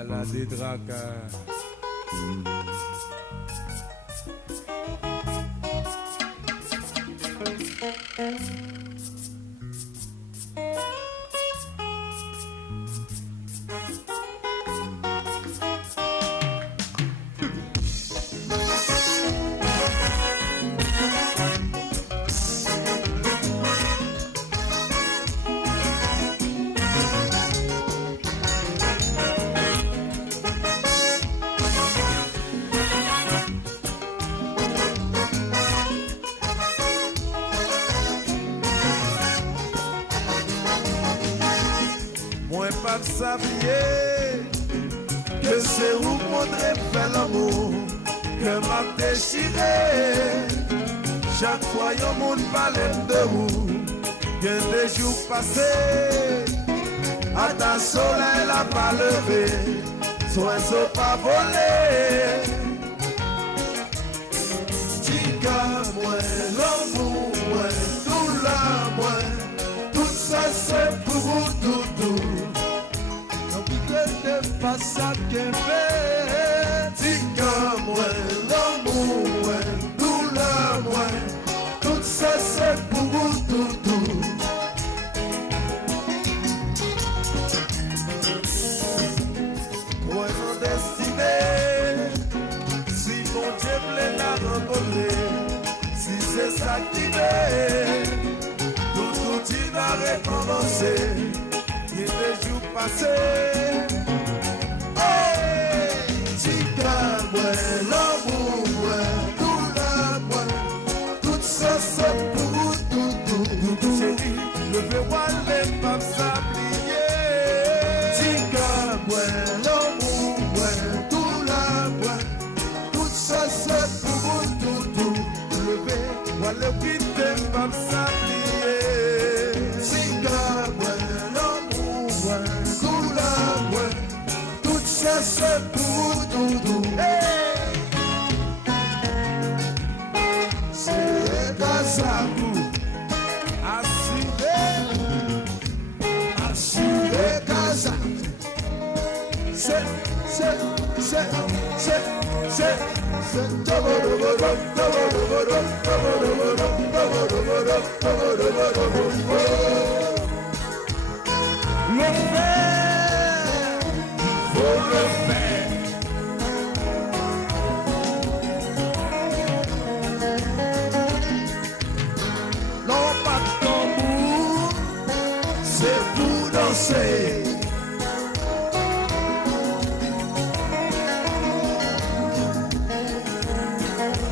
à la dédraca. Saviez que c'est où mon fait l'amour que m'a déchiré. Chaque fois y'a mon palais de vous que des jours passés à ta soleil la pas levé soin so pas volé. Tika moi l'amour moi tout l'amour tout ça c'est pour vous tout. Pas ça que fait Tika moi l'amour moi tout l'amour tout ça c'est pour vous tout. Moi non destiné si mon Dieu voulait la rencontrer si c'est ça qui fait tout il va recommencer il est des jours passés. L'amour, tout l'amour, tout ça c'est pour tout. Chérie, le verroual n'est pas s'applier. Tika, l'amour, tout l'amour, tout ça c'est pour tout. Le verroual n'est pas s'applier. Tika, l'amour, tout l'amour, tout ça c'est pour tout. Assuré casa. C'est le faire, faut le faire.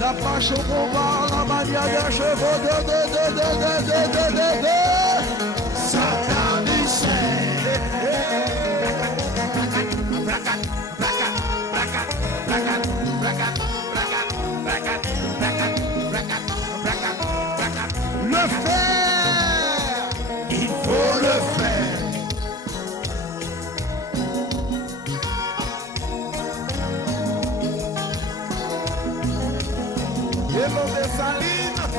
La fâche au combat, la manière d'un chevaux de Satan le faire, il faut le faire. Hello de Salinas.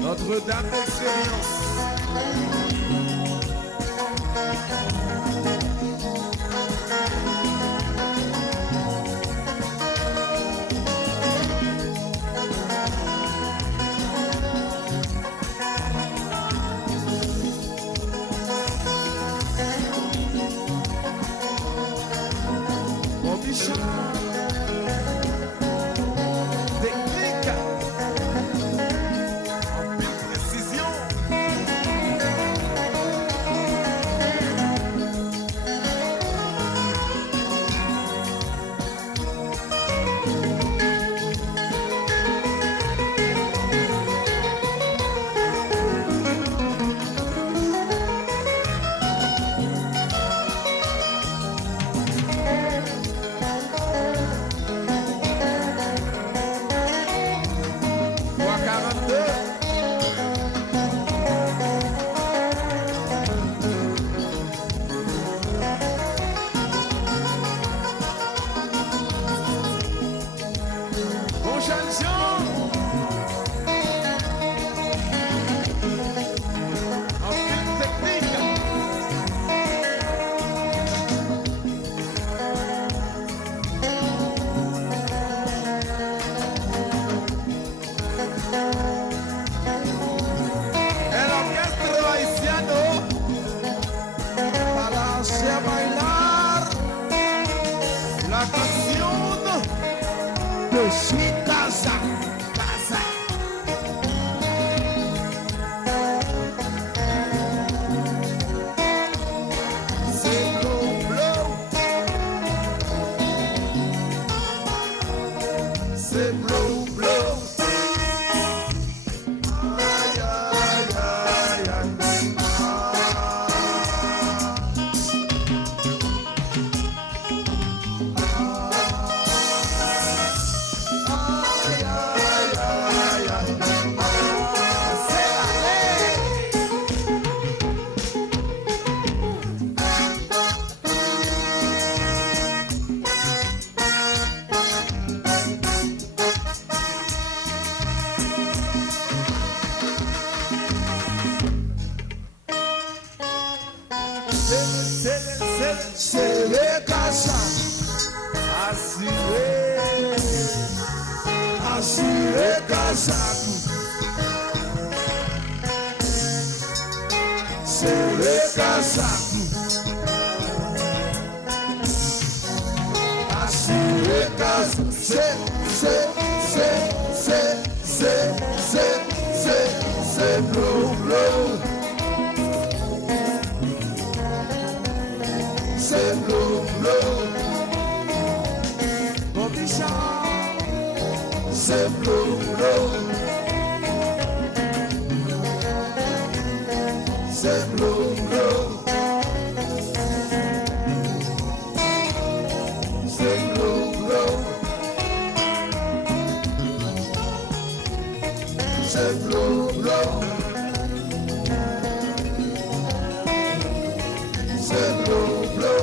Notre-Dame d'Expérience. Technique, en pile précision. a bailar la canción de Chicasa. Casa. C'est blue, blue. C'est blue, blue. Ay, ay, ay, ay. Se ve casa, así ve casa, se ve casa, así ve casa, se blue, blue. C'est bleu, bleu. Mon Bichard, c'est bleu, bleu. C'est bleu, bleu. C'est bleu, bleu. C'est bleu, bleu. C'est bleu, bleu.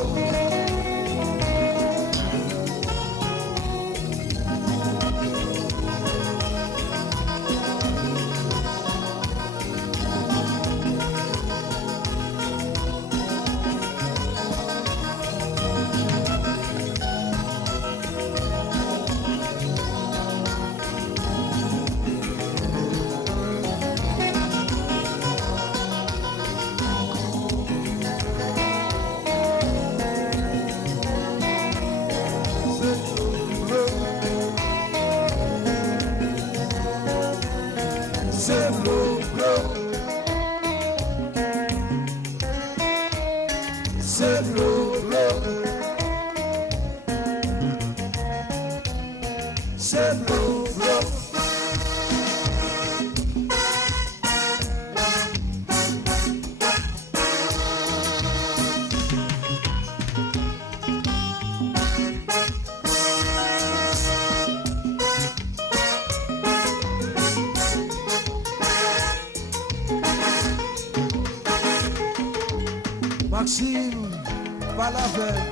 C'est bleu, bleu. C'est bleu, bleu. C'est bleu, bleu. Maxime, pas la veille.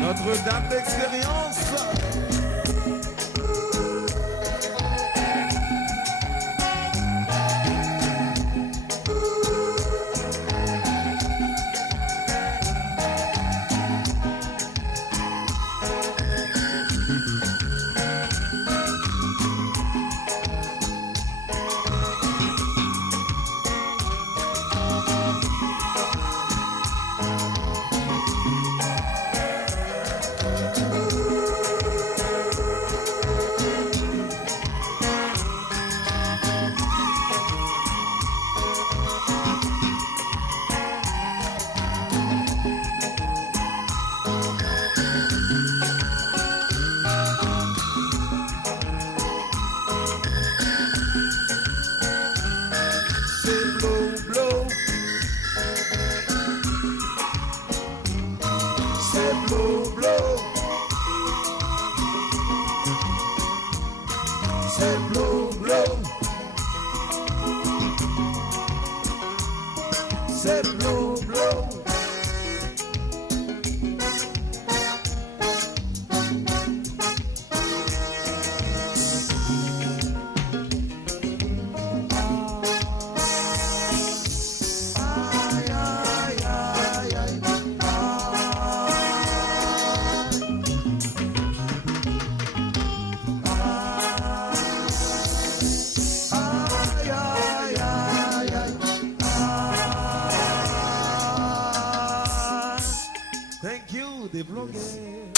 Notre-Dame d'expérience. C'est bleu.